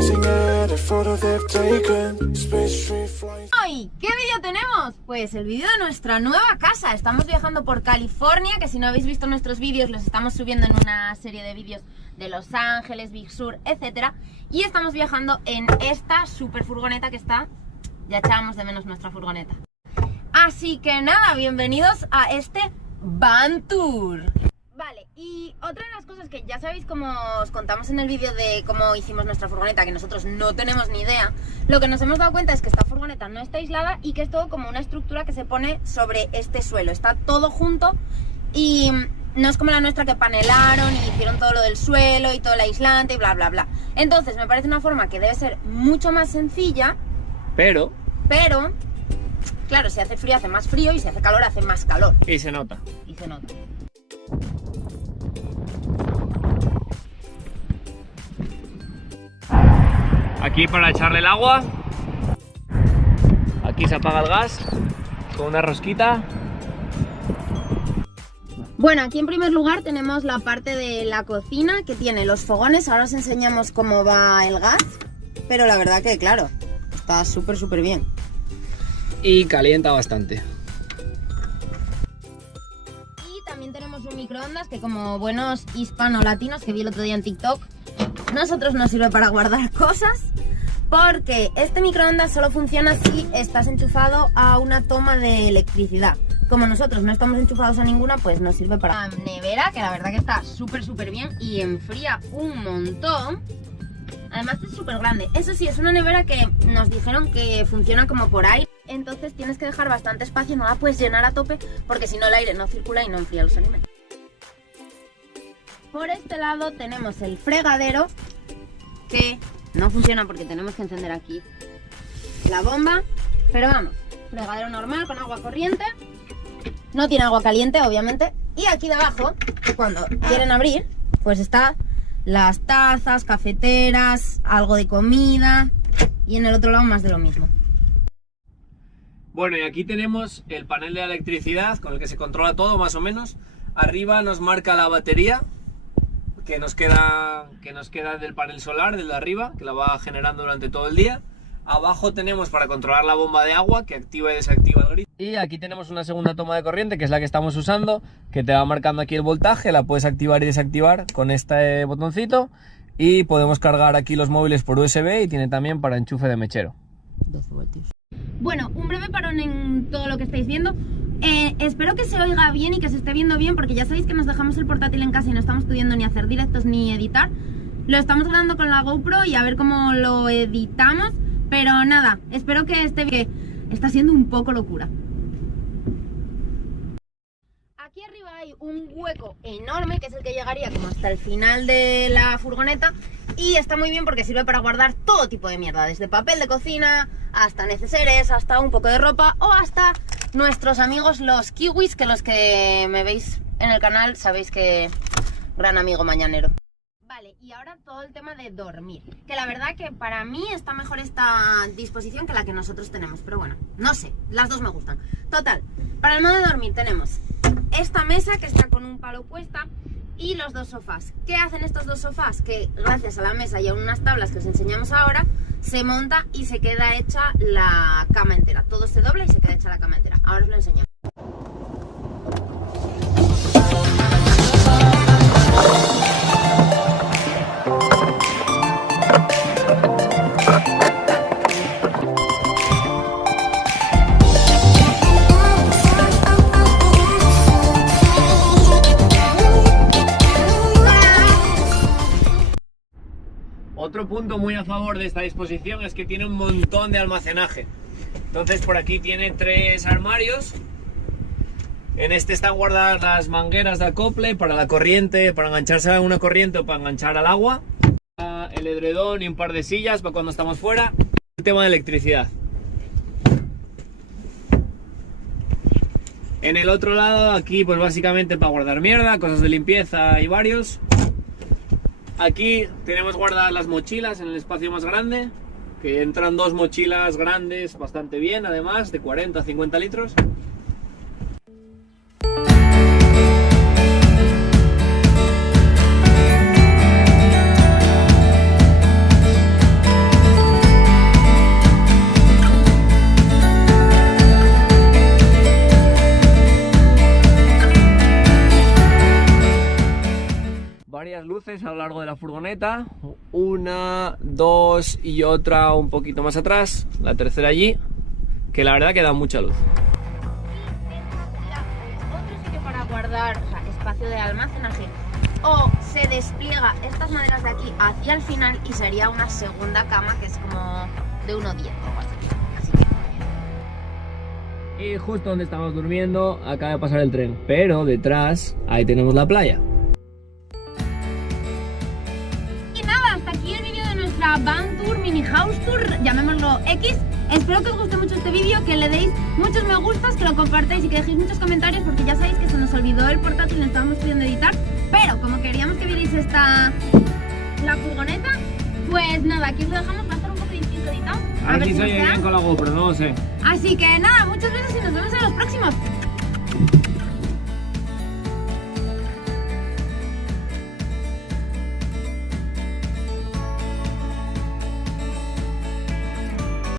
Hoy, ¿qué vídeo tenemos? Pues el vídeo de nuestra nueva casa. Estamos viajando por California, que si no habéis visto nuestros vídeos los estamos subiendo en una serie de vídeos de Los Ángeles, Big Sur, etcétera. Y estamos viajando en esta super furgoneta que está... Ya echábamos de menos nuestra furgoneta. Así que nada, bienvenidos a este Van Tour. Vale, y otra de las cosas que ya sabéis, como os contamos en el vídeo de cómo hicimos nuestra furgoneta, que nosotros no tenemos ni idea, lo que nos hemos dado cuenta es que esta furgoneta no está aislada y que es todo como una estructura que se pone sobre este suelo. Está todo junto y no es como la nuestra que panelaron y hicieron todo lo del suelo y todo el aislante y bla bla bla. Entonces me parece una forma que debe ser mucho más sencilla, pero claro, si hace frío hace más frío y si hace calor hace más calor. Y se nota. Y se nota. Aquí para echarle el agua. Aquí se apaga el gas con una rosquita. Bueno, aquí en primer lugar tenemos la parte de la cocina que tiene los fogones. Ahora os enseñamos cómo va el gas, pero la verdad que claro, está súper bien. Y calienta bastante. Y también tenemos un microondas que, como buenos hispano-latinos que vi el otro día en TikTok, nosotros nos sirve para guardar cosas, porque este microondas solo funciona si estás enchufado a una toma de electricidad. Como nosotros no estamos enchufados a ninguna, pues nos sirve para la nevera, que la verdad que está súper bien y enfría un montón. Además es súper grande. Eso sí, es una nevera que nos dijeron que funciona como por aire, entonces tienes que dejar bastante espacio, no la puedes llenar a tope, porque si no el aire no circula y no enfría los alimentos. Por este lado tenemos el fregadero, que no funciona porque tenemos que encender aquí la bomba, pero vamos, fregadero normal con agua corriente, no tiene agua caliente obviamente, y aquí debajo, cuando quieren abrir, pues está las tazas, cafeteras, algo de comida, y en el otro lado más de lo mismo. Bueno, y aquí tenemos el panel de electricidad con el que se controla todo más o menos. Arriba nos marca la batería que nos queda del panel solar, del de arriba, que la va generando durante todo el día. Abajo tenemos para controlar la bomba de agua, que activa y desactiva el grifo. Y aquí tenemos una segunda toma de corriente, que es la que estamos usando, que te va marcando aquí el voltaje, la puedes activar y desactivar con este botoncito. Y podemos cargar aquí los móviles por USB y tiene también para enchufe de mechero. 12 voltios. Bueno, un breve parón en todo lo que estáis viendo. Espero que se oiga bien y que se esté viendo bien, porque ya sabéis que nos dejamos el portátil en casa y no estamos pudiendo ni hacer directos ni editar. Lo estamos grabando con la GoPro y a ver cómo lo editamos, pero nada, espero que esté bien, que está siendo un poco locura. Aquí arriba hay un hueco enorme, que es el que llegaría como hasta el final de la furgoneta, y está muy bien porque sirve para guardar todo tipo de mierda, desde papel de cocina hasta neceseres, hasta un poco de ropa o hasta nuestros amigos los kiwis, que los que me veis en el canal sabéis que gran amigo mañanero. Vale, y ahora todo el tema de dormir, que la verdad que para mí está mejor esta disposición que la que nosotros tenemos, pero bueno, no sé, las dos me gustan. Total, para el modo de dormir tenemos esta mesa que está con un palo puesta y los dos sofás. ¿Qué hacen estos dos sofás? Que gracias a la mesa y a unas tablas que os enseñamos ahora, se monta y se queda hecha la cama entera. Todo se dobla y se queda hecha la cama entera. Ahora os lo enseño. Otro punto muy a favor de esta disposición es que tiene un montón de almacenaje. Entonces por aquí tiene 3 armarios. En este están guardadas las mangueras de acople para la corriente, para engancharse a una corriente o para enganchar al agua. El edredón y un par de sillas para cuando estamos fuera. El tema de electricidad. En el otro lado, aquí pues básicamente para guardar mierda, cosas de limpieza y varios. Aquí tenemos guardadas las mochilas en el espacio más grande, que entran 2 mochilas grandes bastante bien, además de 40 a 50 litros. luces a lo largo de la furgoneta. Una, dos y otra un poquito más atrás. La tercera allí, que la verdad que da mucha luz. Otro sitio para guardar, o sea, espacio de almacenaje. O se despliega estas maderas de aquí hacia el final y sería una segunda cama que es como de 1,10 o algo así. Así que... Y justo donde estamos durmiendo acaba de pasar el tren, pero detrás ahí tenemos la playa. Y nada, hasta aquí el vídeo de nuestra van tour, mini house tour, llamémoslo X. Espero que os guste mucho este vídeo, que le deis muchos me gustas, que lo compartáis y que dejéis muchos comentarios, porque ya sabéis que se nos olvidó el portátil, lo estábamos pudiendo editar, pero como queríamos que vierais la furgoneta, pues nada, aquí os lo dejamos, va a estar un poco distinto editado. A ver si se oye bien con la GoPro, no lo sé. Así que nada, muchas besos y nos vemos en los próximos.